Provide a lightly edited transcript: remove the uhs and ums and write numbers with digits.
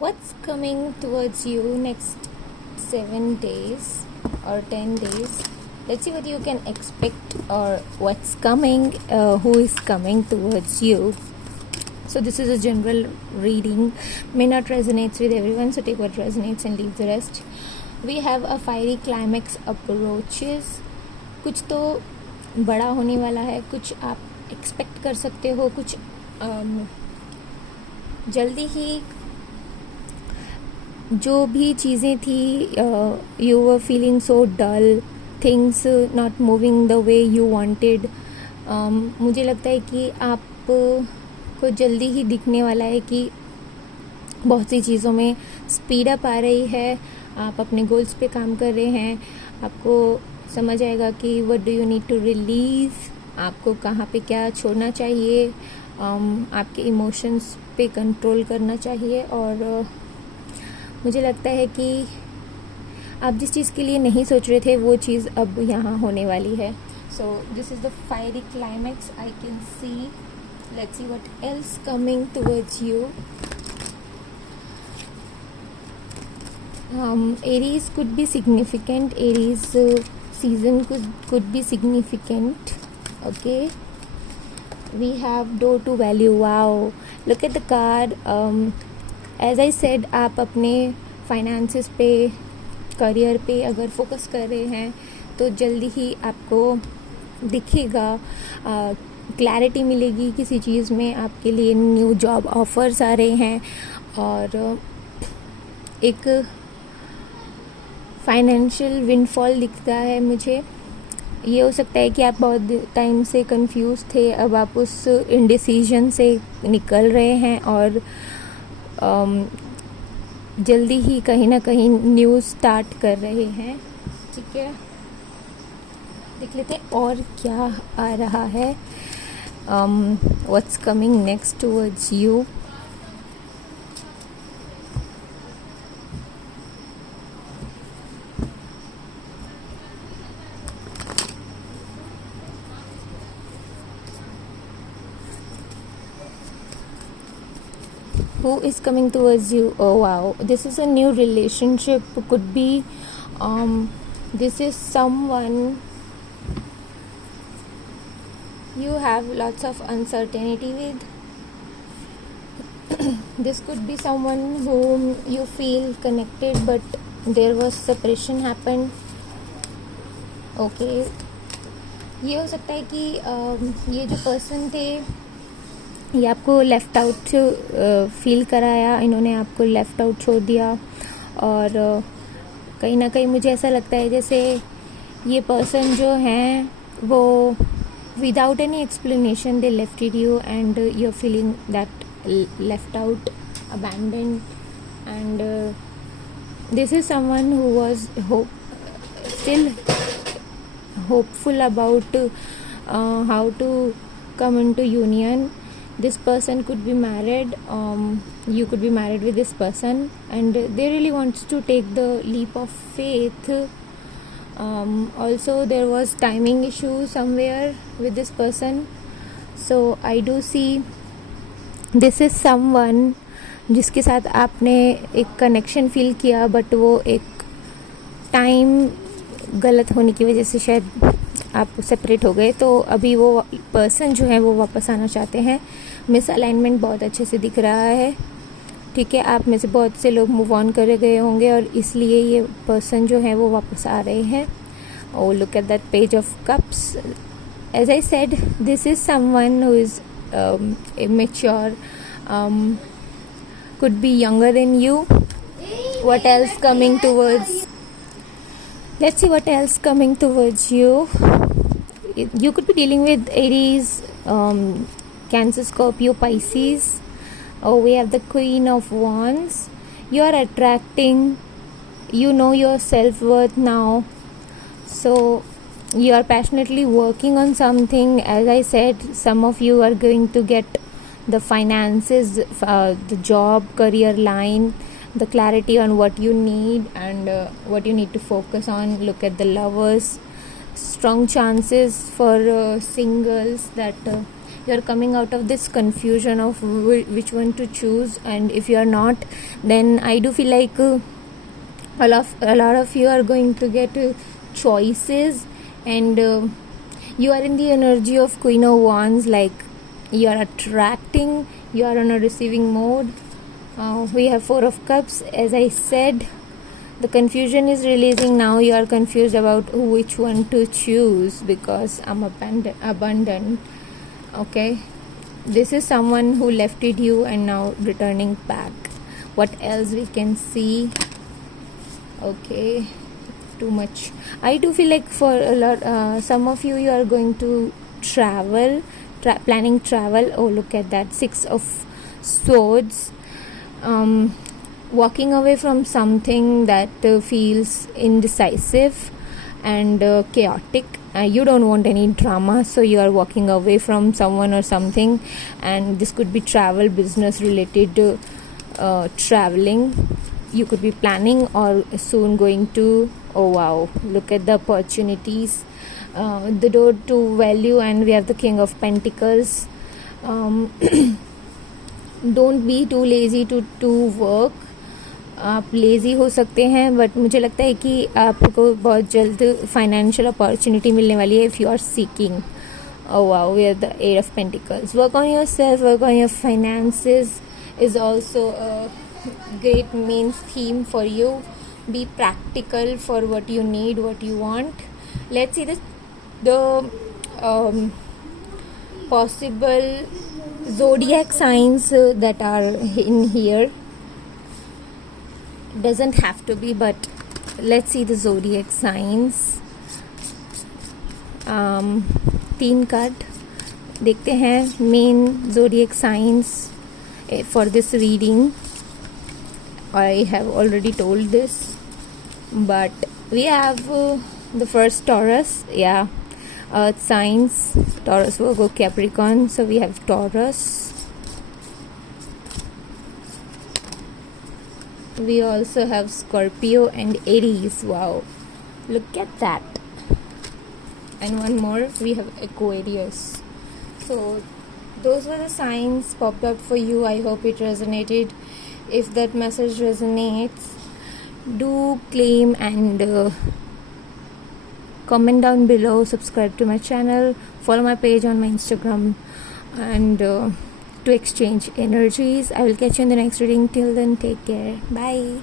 What's coming towards you next 7 days or 10 days? Let's see what you can expect or what's coming, who is coming towards you. So this is a general reading, may not resonate with everyone, so take what resonates and leave the rest. We have a fiery climax approaches. कुछ तो बड़ा होने वाला है, कुछ आप expect कर सकते हो, कुछ जल्दी ही जो भी चीज़ें थी, you were feeling so dull, things not moving the way you wanted, मुझे लगता है कि आप को जल्दी ही दिखने वाला है कि बहुत सी चीज़ों में स्पीड अप आ रही है, आप अपने गोल्स पे काम कर रहे हैं, आपको समझ आएगा कि what do you need to release, आपको कहाँ पे क्या छोड़ना चाहिए, आपके इमोशंस पे कंट्रोल करना चाहिए। और मुझे लगता है कि आप जिस चीज़ के लिए नहीं सोच रहे थे वो चीज़ अब यहाँ होने वाली है। So this is the fiery climax I can see. Let's see what else coming towards you. Aries could be significant. Aries season could be significant. Okay. We have door to value. Wow. Look at the card. As I said, आप अपने finances पे, career पे अगर focus कर रहे हैं तो जल्दी ही आपको दिखेगा, क्लैरिटी मिलेगी किसी चीज़ में, आपके लिए न्यू जॉब ऑफर्स आ रहे हैं और एक फाइनेंशियल विंडफॉल दिखता है मुझे। ये हो सकता है कि आप बहुत टाइम से कंफ्यूज थे, अब आप उस इंडिसीजन से निकल रहे हैं और जल्दी ही कहीं ना कहीं न्यू स्टार्ट कर रहे हैं। ठीक है, देख लेते हैं और क्या आ रहा है। What's coming next towards you. Who is coming towards you? Oh wow, this is a new relationship. Could be this is someone you have lots of uncertainty with. This could be someone whom you feel connected but there was separation happened. Okay, ये हो सकता है कि ये जो person थे ये आपको लेफ़्ट आउट फील कराया, इन्होंने आपको लेफ़्ट आउट छोड़ दिया और कहीं ना कहीं मुझे ऐसा लगता है जैसे ये पर्सन जो हैं वो without any explanation they lefted you and you are feeling that left out, abandoned and this is someone who was still hopeful about how to come into union. This person could be married, you could be married with this person and they really wants to take the leap of faith. Also there was timing issue somewhere with this person, so I do see this is someone जिसके साथ आपने एक connection feel किया but वो एक time गलत होने की वजह से शायद आप सेपरेट हो गए, तो अभी वो पर्सन जो है वो वापस आना चाहते हैं। मिस अलाइनमेंट बहुत अच्छे से दिख रहा है। ठीक है, आप में से बहुत से लोग मूव ऑन कर गए होंगे और इसलिए ये पर्सन जो है वो वापस आ रहे हैं। Oh look at that page of cups. As I said, this is someone who is immature, could be younger than you. What else coming towards? Let's see what else coming towards you. You could be dealing with Aries, Cancer, Scorpio, Pisces. Oh, we have the Queen of Wands. You are attracting, you know your self-worth now. So you are passionately working on something. As I said, some of you are going to get the finances, the job, career line, the clarity on what you need and what you need to focus on. Look at the Lovers. Strong chances for singles that you're coming out of this confusion of which one to choose. And if you are not, then I do feel like a lot of you are going to get choices. And you are in the energy of Queen of Wands, like you are attracting, you are on a receiving mode. We have Four of Cups. As I said, the confusion is releasing. Now you are confused about which one to choose because I'm abundant. Okay, this is someone who left you and now returning back. What else we can see? Okay, too much. I do feel like for a lot, some of you are going to travel, planning travel. Oh, look at that, Six of Swords. Walking away from something that feels indecisive and chaotic. You don't want any drama, so you are walking away from someone or something. And this could be travel, business related traveling. You could be planning or soon going to. Oh wow, look at the opportunities, the door to value. And we have the King of Pentacles. Don't be too lazy to work. आप lazy हो सकते हैं, but मुझे लगता है कि आपको बहुत जल्द फाइनेंशियल अपॉर्चुनिटी मिलने वाली है if you are seeking. Oh wow, we are the Eight of Pentacles. Work on yourself, work on your finances is also a great main theme for you. Be practical for what you need, what you want. Let's see the possible zodiac signs that are in here. Doesn't have to be, but let's see the zodiac signs. 3 card देखते हैं main zodiac signs for this reading. I have already told this, but we have the first Taurus. Earth signs, Taurus, Virgo, Capricorn. So we have Taurus. We also have Scorpio and Aries. Wow, look at that. And one more, we have Aquarius. So those were the signs popped up for you. I hope it resonated. If that message resonates, do claim and comment down below. Subscribe to my channel, follow my page on my Instagram, and to exchange energies. I will catch you in the next reading. Till then, take care. Bye.